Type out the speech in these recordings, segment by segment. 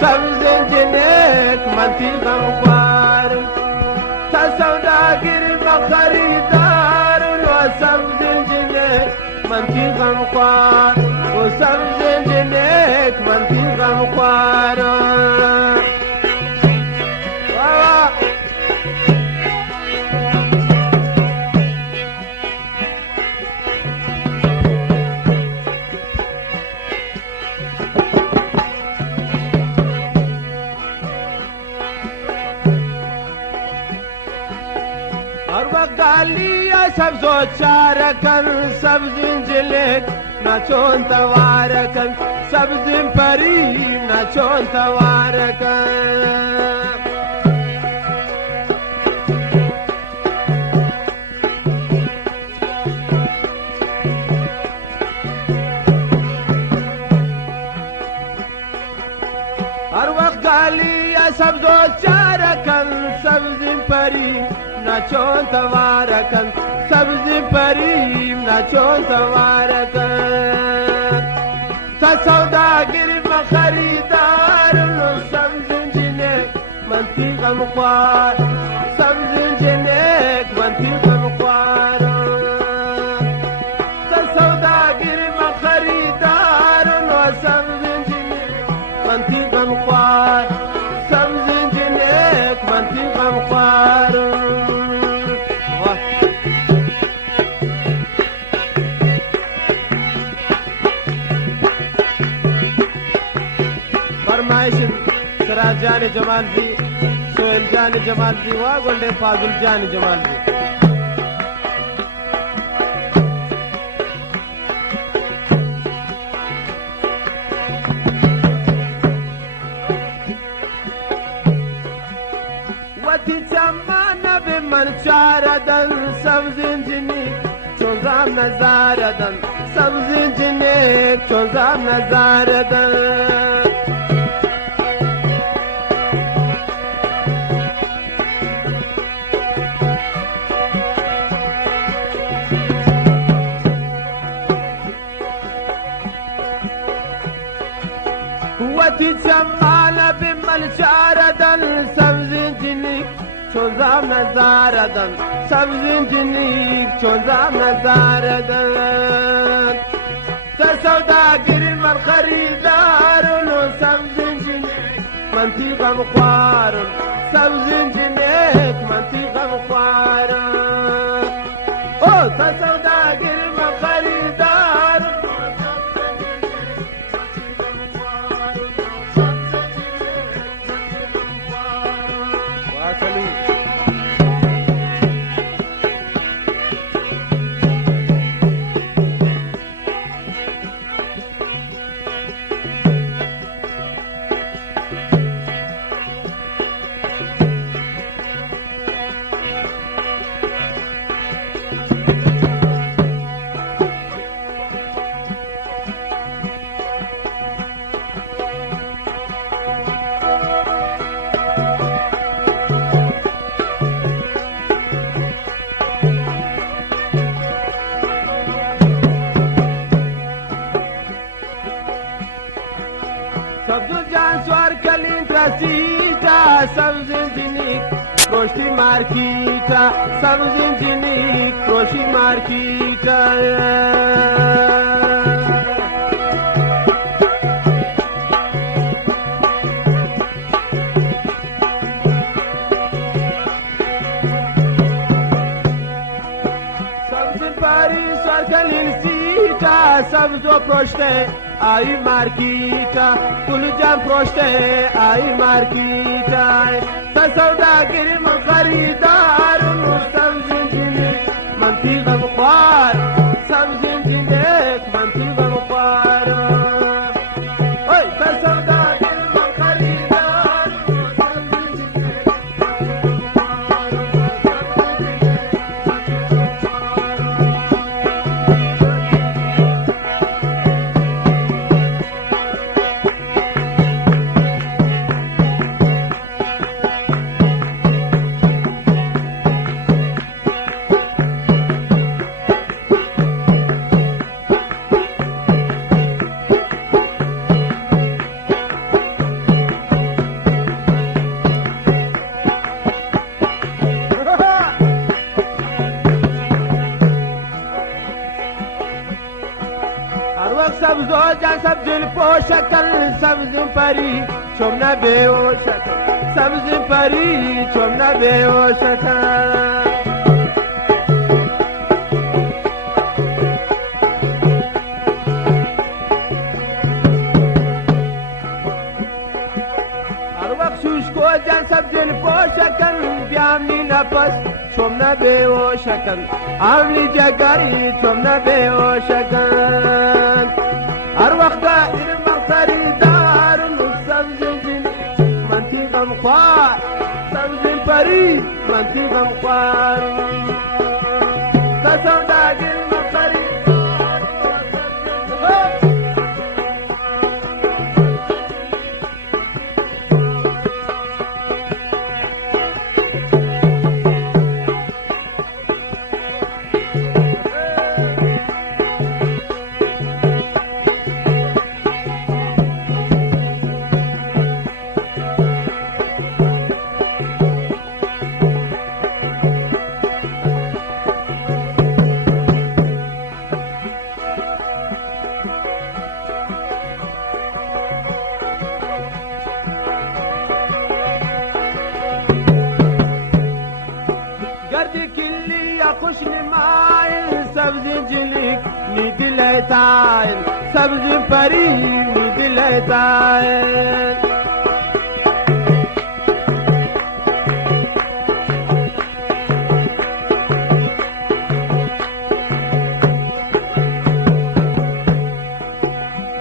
سبز جنك منطقة مخوار تصوداقر بخريدار وسبز جنك منطقة مخوار وسبز جنك منطقة مخوار سبزو چارکن سبز جلک نچون توارکن سبز پریم نچون توارکن هر وقت گالی سبزو چارکن سبز پریم نچون توارکن سبز پریم نچون توارکن تصوداقر بخریدار سبز جنک منطقة مخوار سبز جنک منطقة مخوار تصوداقر بخریدار سبز جنک منطقة مخوار سبز جنک منطقة مخوار سراج جان جمال جی سہیل جان جمال جی وا گنڈے فاضل جان جمال جی وتی چمانه به من چاردن سبز جنی چون زام نزاردن سبز جنی چون زام نزاردن وتی چمانه به من چاردن سبز جنی چون زام نزاردن سبز جنی چون زام نزاردن تصوداقر من خریدارن سبز جنی منطقة مخوار سبز جنک منطقة مخوار او تصوداقر من خریدارن سبز جنیک پروشتی مارکیتا سبز جنیک پروشتی مارکیتا سبز پاری سرکلین سیتا سبزو پروشته آی مارکیتا کل جام پروشته آی مارکیتا تصوداقر من خریدار سبز جنک منطقة مخوار سبز جنک منطقة مخوار تصوداقر من خریدار سبز جنک سبز و جان سبز پوشکل سبز پری چوم نبی و شکل سبز پری چوم نبی و شکل جان سبز پوشکن بیامنی نفس چوم نبی و شکن عملی جگری چوم نبی و شکن هر وقت علم خریدار سبز جن منطقم خواه سبز پری منطقم خواه کسان داگ علم خریدار خوش نماین سبز جلیک نی دل تاین سبز پری نی دل تاین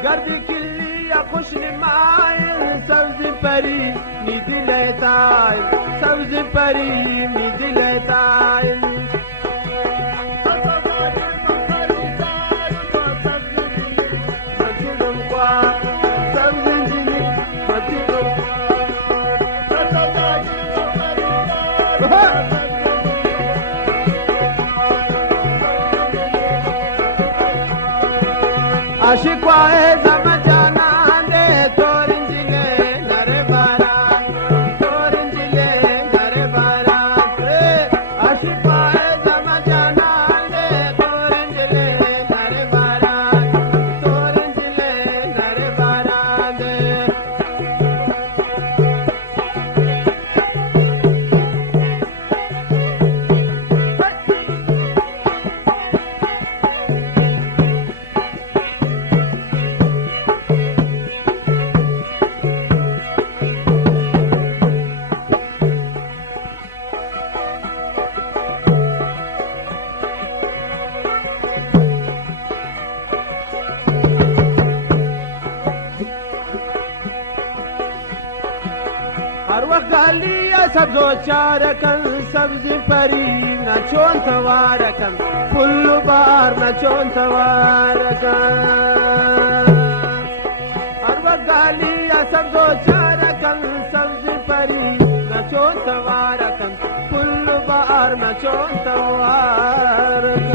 گردی کلی خوش نماین سبز پری نی دل تاین سبز پری نی دل تاین आशिक़वाए ज़म जाना दे तोरिंजिले नरे बारात तोरिंजिले नरे बारात आशिक़वाए ज़म जाना दे तोरिंजिले नरे बारात तोरिंजिले नरे बारात हर वक्त गालिया सब्जो चारकन सब्ज परी न चोन सवारकन फुल्लु बार न चोन सवारकन हर वक्त गालिया सब्जो चारकन सब्ज परी न चोन सवारकन फुल्लु बार न चोन सवारकन